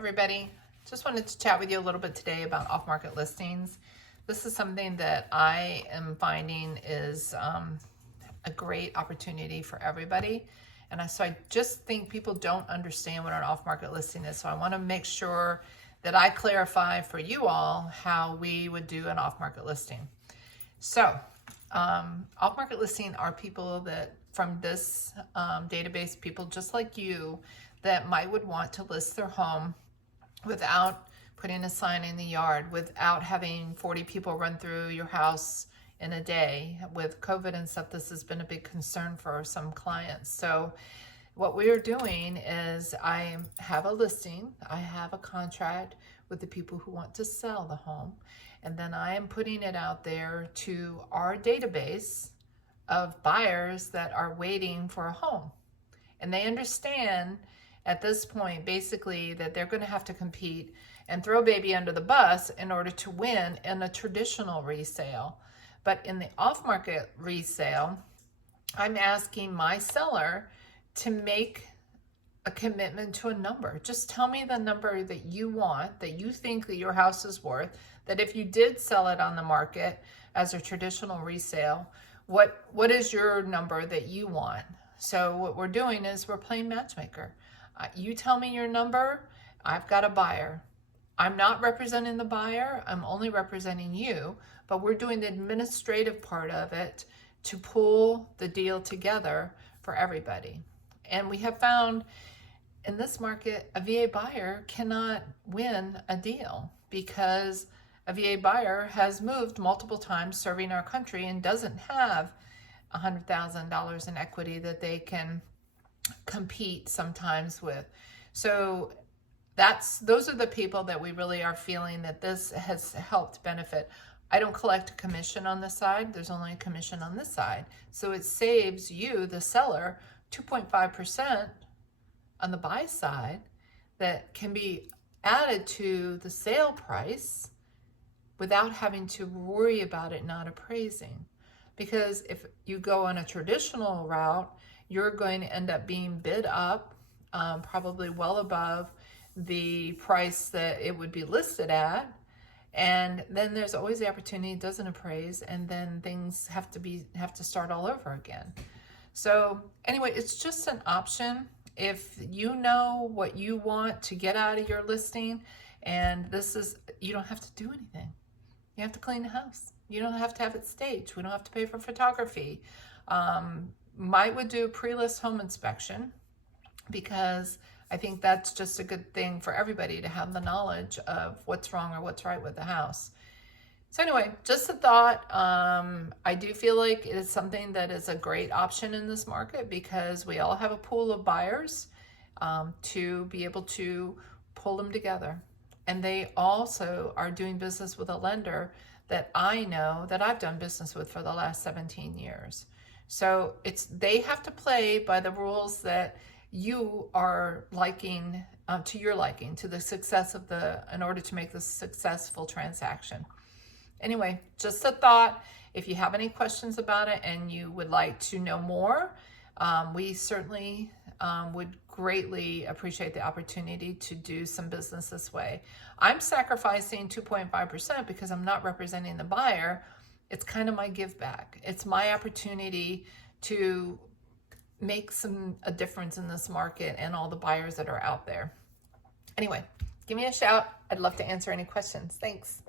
everybody. Just wanted to chat with you a little bit today about off-market listings. This is something that I am finding is a great opportunity for everybody. So I just think people don't understand what an off-market listing is. So I want to make sure that I clarify for you all how we would do an off-market listing. So off-market listing are people that from this database, people just like you that would want to list their home without putting a sign in the yard, without having 40 people run through your house in a day. With COVID and stuff, this has been a big concern for some clients. So what we are doing is I have a listing, I have a contract with the people who want to sell the home, and then I am putting it out there to our database of buyers that are waiting for a home. And they understand at this point, basically, that they're going to have to compete and throw baby under the bus in order to win in a traditional resale. But in the off-market resale, I'm asking my seller to make a commitment to a number. Just tell me the number that you want, that you think that your house is worth, that if you did sell it on the market as a traditional resale, what is your number that you want? So what we're doing is we're playing matchmaker. You tell me your number, I've got a buyer. I'm not representing the buyer, I'm only representing you, but we're doing the administrative part of it to pull the deal together for everybody. And we have found in this market, a VA buyer cannot win a deal because a VA buyer has moved multiple times serving our country and doesn't have $100,000 in equity that they can compete sometimes with. So those are the people that we really are feeling that this has helped benefit. I don't collect a commission on this side. There's only a commission on this side. So it saves you, the seller, 2.5% on the buy side that can be added to the sale price without having to worry about it not appraising. Because if you go on a traditional route, you're going to end up being bid up, probably well above the price that it would be listed at. And then there's always the opportunity it doesn't appraise, and then things have to start all over again. So anyway, it's just an option. If you know what you want to get out of your listing, and you don't have to do anything. You have to clean the house. You don't have to have it staged. We don't have to pay for photography. Might would do a pre-list home inspection because I think that's just a good thing for everybody to have the knowledge of what's wrong or what's right with the house. So anyway, just a thought. I do feel like it is something that is a great option in this market because we all have a pool of buyers to be able to pull them together. And they also are doing business with a lender that I know that I've done business with for the last 17 years. So they have to play by the rules that you are liking, to your liking, to the success of in order to make this successful transaction. Anyway, just a thought. If you have any questions about it and you would like to know more, we certainly would greatly appreciate the opportunity to do some business this way. I'm sacrificing 2.5% because I'm not representing the buyer. It's kind of my give back. It's my opportunity to make a difference in this market and all the buyers that are out there. Anyway, give me a shout. I'd love to answer any questions. Thanks.